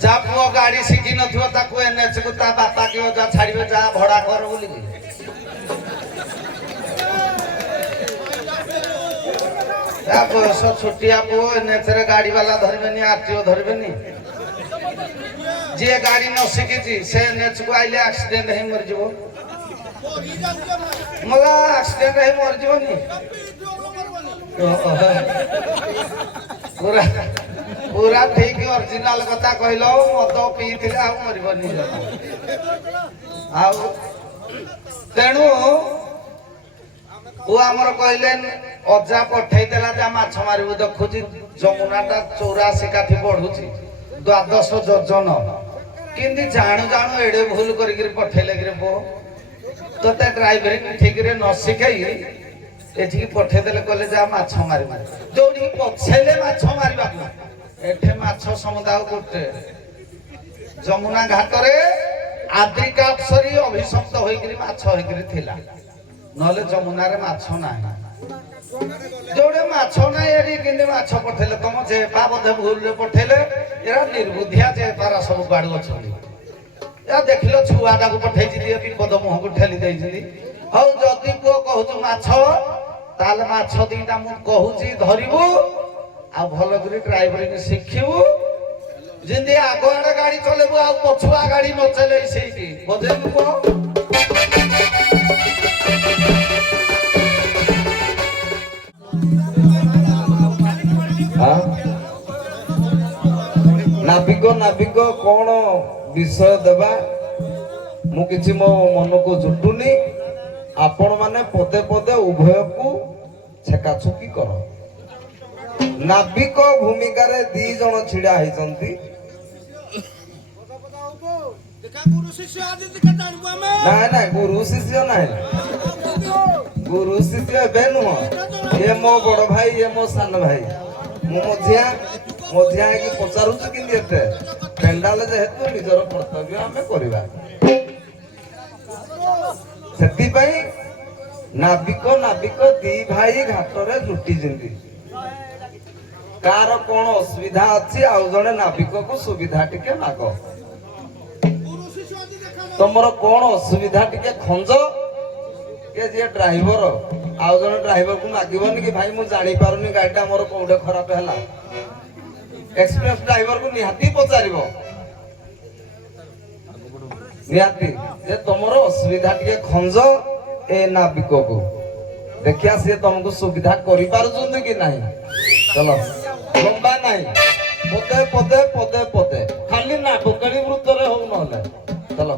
जा पुओ गाड़ी शिखी नथिबो ताकू एनएच को ता बापा के जा छाड़िबे जा भड़ा कर बोली या बयस छोटिया पुओ एनएच रे गाड़ी वाला धरबेनी आरटीओ धरबेनी जे गाड़ी न शिखी से एनएच को आइले एक्सीडेंट हे मर जीवो मला एक्सीडेंट हे मर जीवो नी पूरा पूरा ठीक ओरिजिनल कथा कहलो मद पीथिले आ मरबनी आ तेणु वो आमर कहले अजा पठे देला जा माछ मारिबु देखुची जमुनाटा 84 काठी बढ़ुची 12 योजन किंदी जाणु जाणु एडे भूल करिक पठेले रे बो तते ड्राइवरिंग ठीक रे न सिखाई एठी पठे देले कहले जा माछ मारिबा जोडी पछेले माछ मारिबा एठे माछ समुदाय गोटे जमुना घाट रे आद्रिका अप्सरी अभिशप्त होइकरी माछ होइकरी थिला नले जमुना रे माछ नाही जोडे माछ नाही एरी किंदी माछ पठेले तम जे बाबदे भूल रे पठेले एरा निर्बुद्धिया जे पारा सब गाडू अछली या देखिलो छुआटा को पठेई दिए विपद मुह को ठेली देई छि हौ जदी को कहू माछ ताल माछ दीटा मु कहूची धरिबू आ भलो करी ड्राइवरिंग शिखिबू जिंदी आगोड़ा गाड़ी चलेबू आ पछुआ गाड़ी न चले सेकी बजेबू को हां नाबिको कोन विषय देबा मु किछि मो मन को जुटुनी आपण माने पदे पदे उभय को छेकाछुकी करो नाबिक भूमिका रे दी जण छिडा हैचंती ना गुरु शिष्य गुरु शिष्य बेनु ये मो बड़ भाई ये मो सान भाई मु मझिया की पचारू किंदी एते पेंडाल जेहेतु निजर कर्तव्य आमे करिबा सेति पई नाबिक दी भाई घाट रे जुटी जिंदी कार कोन असुविधा अछि आ जने नाबिक को सुविधा टिके मागो तमरो कोन असुविधा टिके खंजो के जे ड्राइवर आ जने ड्राइवर को मागिबनी कि भाई मु जानि पारुनी गाडीटा मोर कोडे खराब हैला एक्सप्रेस ड्राइवर को निहाती पचारिबो निहाती जे तमरो असुविधा टिके खंजो ए नाबिक को देखिया से तुमको सुविधा करि पारुछन कि नहीं चलो लंबा नहीं पदे पदे पदे पदे खाली ना बकड़ी वृत्त रे हो नले चलो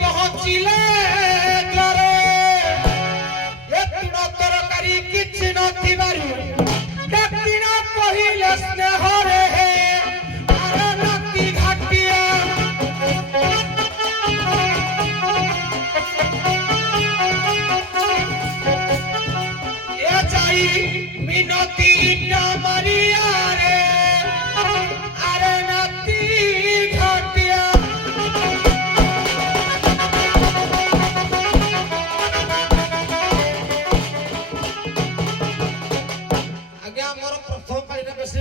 पहुंचिले द्वारे एतुण तरकारी किछि नथिबारु दक्षिण कहिले स्नेह रे आरे नती घाटिया ए जाई मिनती न मारिया रे आरे नती घाटिया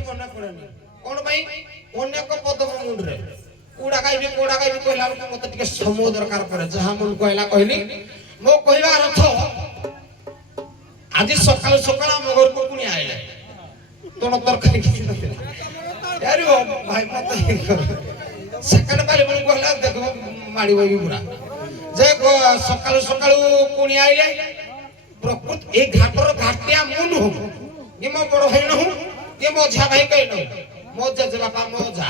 मन पड़ेनी কোন ভাই অনেক পদম মুন্ডরে কোড়া গাইবি কইলা মতে টিকে সময় দরকার পড়ে যাহা মন কইলা কইলি মো কইবা অর্থ আজি সকাল সকাল ଆମ ଘରକୁ ପୁଣି ଆଇଲେ তোর তরকারি কিছু নଥିଲା আরে ও ভাই মতে সেকেন্ড পালি মন কইলা দেখো মাড়ি বইবি পুরা যে সকাল সকাল পুଣି আইলে প্রকৃত এই ঘাটর ঘাটিয়া মুন হু ই মো বড় ভাই নহু ই মো ঝা ভাই কই ন মো জেজে বাপা মো যা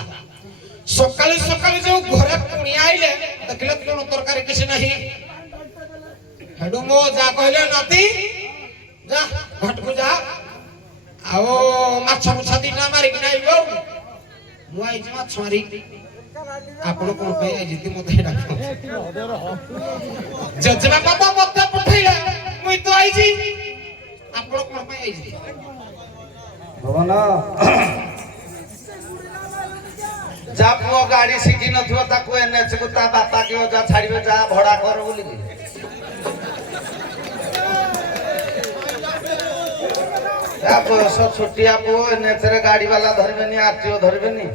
সকাল সকাল যে ঘরে পুଣି আইলে দেখলে কোন তরকারি কিছু নাই হেডু মো যা কইলে নাতি যা ঘাটକୁ যা আও মাছ মুছা দিনা মারি কি নাইবো মু আইছি মাছ মারি আপন কোন পাই আইছি মতে ডাক জজবা বাবা মতে পঠাইলা মুই তো আইছি আপন কোন পাই আইছি ভবন যা পুଅ ଗାଡି ଶିଖି ନଥିବ ତାକୁ ଏନଏଚ କୁ ତା ବାପା କିଏ ଯା ଛାଡିବେ ଯା ଭଡା କର ବୋଲି ତା ବୟସ ଛୋଟିଆ ପୁଅ ଏନଏଚ ରେ ଗାଡି ବାଲା ଧରିବେନି ଆରଟିଓ ଧରିବେନି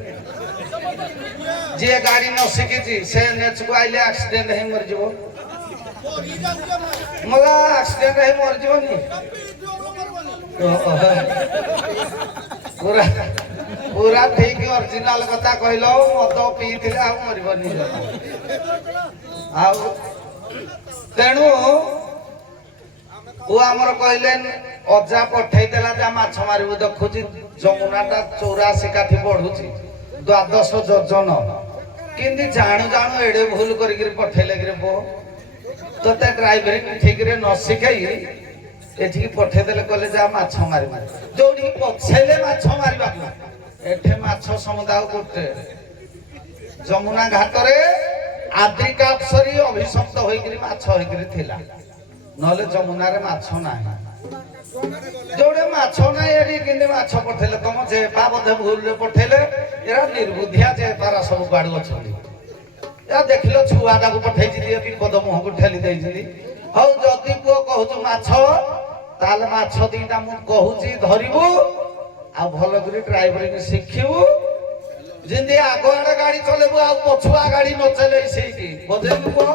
ଯିଏ ଗାଡି ନ ଶିଖିଛି ସେ ଏନଏଚ କୁ ଆଇଲେ ଆକ୍ସିଡେଣ୍ଟ ହେଇ ମରିଯିବ ମଲା ଆକ୍ସିଡେଣ୍ଟ ହେଇ ମରିଯିବନି ପୁରା पूरा ठीक ओरिजिनल कथा कहलो मद पीथिले आ मरिबनी आउ तेणु वो आमर कहले अजा पठेई देला जा माछ मारिबु देखुची जमुनाटा 84 काठी बढ़ुची 12 योजन किंदी जाणु जाणु एडे भूल करिक पठेले रे बो तते ड्राइवरिंग ठीक रे न सिखाई एठी पठे देले कहले जा माछ मारिबु जोडी पछेले माछ मारिबा एठे माछ समुदाय गोटे जमुना घाट रे आद्रिका अप्सरी अभिशप्त होइकरी माछ होइकरी थिला नले जमुना रे माछ नाही जोडे माछ नाही एडी किंदी माछ पठेले तम जे बाबदे भूल रे पठेले एरा निर्बुद्धिया जे पारा सब गाडू अछली या देखिलो छुआटा को पठेई दिए विपद मुह को ठेली देइछि हौ जदी को कहू माछ ताले माछ दीटा मु कहूची धरिबू आ भलो करी ड्राइवरिंग शिखिबू जिंदी आगो आडे गाड़ी चलेबू आ पछुआ गाड़ी न चले सेठी बजेबू को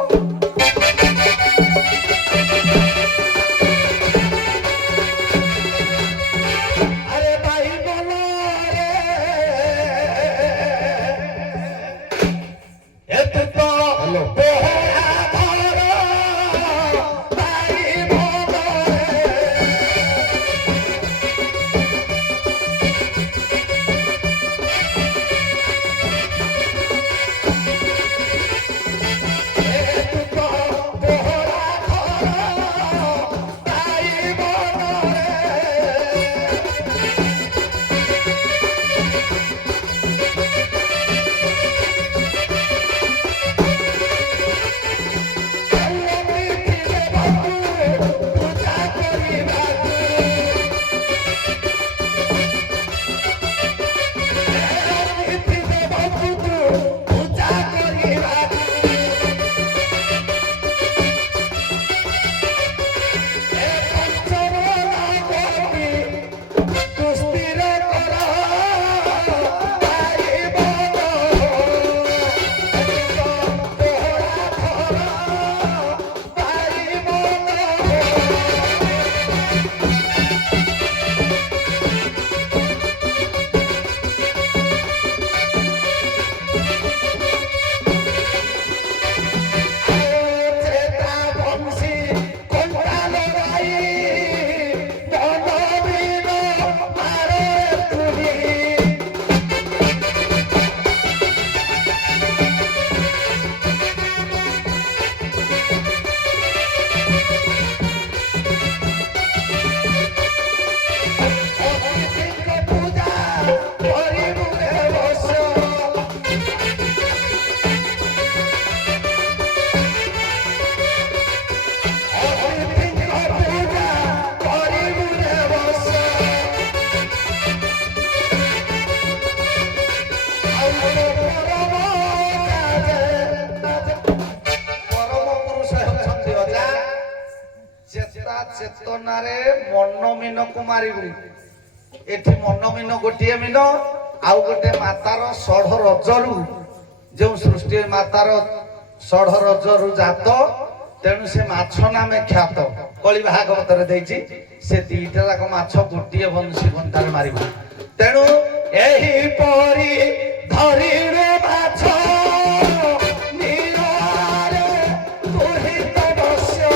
अरे भाई बोलो रे एत तो हेलो चेतनारे मनमीन को मारिबू एठी मनमीन गोटिए मीन ଆଉ ଗୋଟେ ମାତାର ଷଢ଼ ରଜରୁ ଯେଉଁ ସୃଷ୍ଟି ମାତାର ଷଢ଼ ରଜରୁ ଜାତ ତେଣୁ ସେ ମାଛ ନାମେ ଖ୍ୟାତ କଳି ଭାଗବତରେ ଦେଇଛି ସେ ଦିଟା ଯାକ ମାଛ ଗୋଟିଏ ବଂଶୀ କଣ୍ଟାରେ ମାରିବ ତେଣୁ ଏହିପରି ଧରିରେ ମାଛ ନୀଳରେ ଦୁହିତ ବସ୍ୟ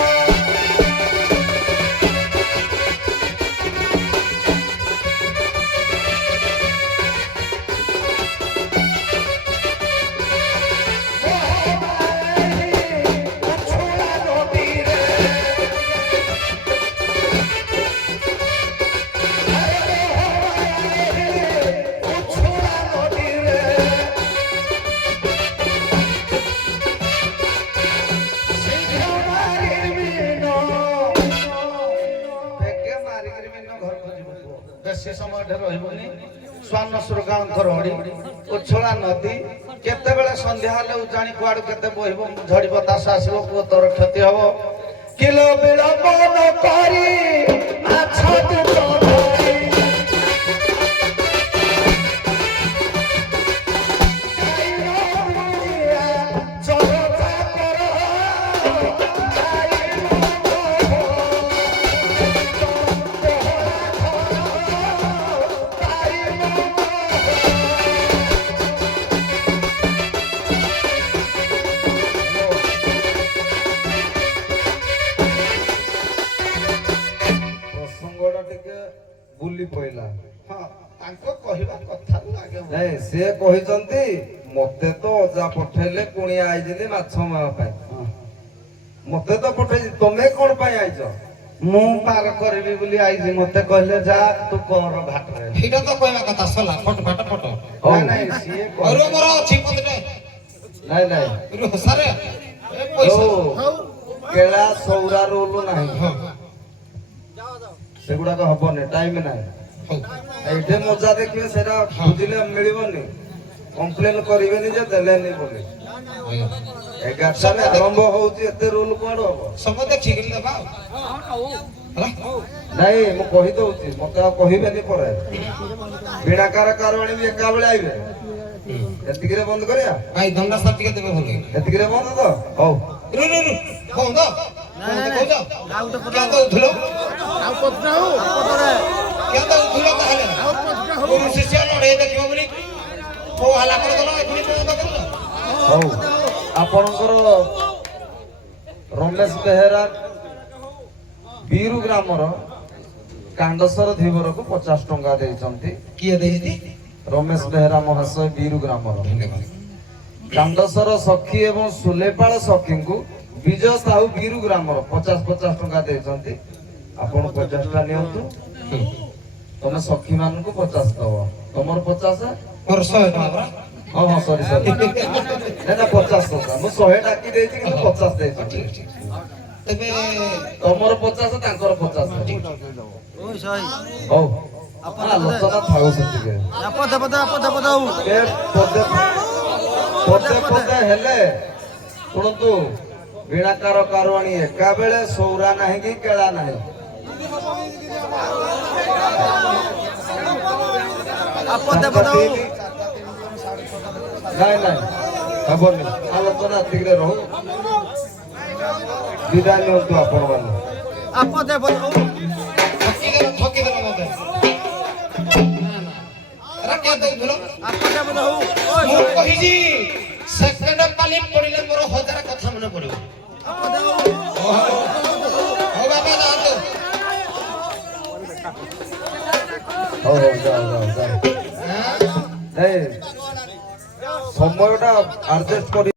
ବେଶୀ ସମୟ ରହିବନି ସ୍ୱର୍ଣ୍ଣ ଶୃଗାଳଙ୍କର ହଡ଼ି ଉଚ୍ଛଳା ନଦୀ କେତେବେଳେ ସନ୍ଧ୍ୟା ହେଲେ ଉଜାଣି କୁଆଡୁ କେତେ ବହିବ ଝଡି ବତାସ ଆସିବ ପୁଅ ତୋର କ୍ଷତି ହବ କିଲୋ ବିଳମ୍ବ ନ କରି ମାଛ ଦୁଧ ଧରି ବୁଲି ପଇଲା ହଁ ତାଙ୍କ କହିବା କଥା ଲାଗେ ନାଇଁ ସେ କହିଛନ୍ତି ମତେ ତ ଅଜା ପଠେଇଲେ କୁଣିଆ ଆଇଛନ୍ତି ମାଛ ମାରିବା ପାଇଁ ମତେ ତ ପଠେଇଛି ତମେ କଣ ପାଇଁ ଆଇଛ ମୁଁ ପାର କରିବି ବୋଲି ଆଇଛି ମତେ କହିଲେ ଯା ତୁ କର ଘାଟରେ ଏଇଟା ତ କହିବା କଥା ସଲା ଫଟ ଫଟ ଫଟ ନାଇଁ ସିଏ ଅରୁ ମୋର ଅଛି ପନ୍ଦଟେ ନାଇଁ ନାଇଁ ରୁ ସାରେ ଏ ପଇସା କେଳା ସୌରା ରୋଲ ନାହିଁ ସେଗୁଡାକ ହବନି ଟାଇମ ନାହିଁ ଏଇଠି ମଜା ଦେଖିବେ ସେଟା ବୁଝିଲେ ମିଳିବନି କମ୍ପ୍ଲେନ କରିବେନି ଯେ ଦେଲେନି ବୋଲି 11ଟାରେ ଆରମ୍ଭ ହଉଛି ଏତେ ରୋଲ କୁଆଡୁ ହବ ସବୁ ଦେଖିକି ଦେବା ନାଇଁ ମୁଁ କହିଦଉଛି ମତେ ଆଉ କହିବେନି ପରେ ବିଣାକାର କାରବାଣୀ ବି ଏକା ବେଳେ ଆଇବେ ଏତିକିରେ ବନ୍ଦ କରିବା ଭାଇ ଦଣ୍ଡା ସାର୍ ଟିକେ ଦେବେ ଭଲ ଏତିକିରେ ବନ୍ଦ ତ ହଉ ରୁ ରୁ ରୁ ବନ୍ଦ କହୁଛ क्या ଦଉଥିଲ क्या ଦଉଥିଲ ତାହେଲେ ଗୁରୁ ଶିଷ୍ୟ ଲଢେଇ ଦେଖିବ ବୋଲି କୋ ହାଲା କରିଦେଲ ଏଠି ବନ୍ଦ କରିଦେଲ ହଉ ଆପଣଙ୍କର ରମେଶ ବେହେରା ବିରୁ ଗ୍ରାମର କାଣ୍ଡସର ଧୀବରକୁ 50 ଟଙ୍କା ଦେଇଛନ୍ତି କିଏ ଦେଇଛି ରମେଶ ବେହେରା ମହାଶୟ ବିରୁ ଗ୍ରାମର କାଣ୍ଡସର ସଖୀ ଏବଂ ସୁଲେପାଳ ସଖୀଙ୍କୁ ବିଜୟ ସାହୁ ବିରୁ ଗ୍ରାମର 50 ଟଙ୍କା ଦେଇଛନ୍ତି ଆପଣ 50ଟା ନିଅନ୍ତୁ ତମେ ସଖୀ ମାନଙ୍କୁ 50 ଦବ ତମର 50 ମୋର 100 ଟଙ୍କା ପରା ହଁ ହଁ ସରି ସରି ନା 50 ଟଙ୍କା ମୁଁ 100 ଡାକି ଦେଇଛି କିନ୍ତୁ 50 ଦେଇଛି ତେବେ ତମର 50 ତାଙ୍କର 50 ହଉ ଆଲୋଚନା ଥାଉ ସେତିକି ପଦେ ହେଲେ ଶୁଣନ୍ତୁ ବିଣାକାର କାରବାଣୀ ଏକା ବେଳେ ସୌରା ନାହିଁ କି କେଳା ନାହିଁ ନାଇଁ ନାଇଁ ହବନି ଆଲୋଚନା ଏତିକିରେ ରହୁ ବିଦାୟ ନିଅନ୍ତୁ ଆପଣ ମାନେ ଠକିଦେଲ ମତେ କିଏ ଦଉଥିଲ ମୁଁ କହିଛି ସେକେଣ୍ଡ ପାଲି ପଡିଲେ ମୋର 1000 କଥା ମନେ ପଡିବ ହଉ ବାବା ଯାଆନ୍ତୁ ହଉ ହଉ ଯାଅ ଯାଅ ଯାଅ ସମୟଟା ଆଡଜଷ୍ଟ କରି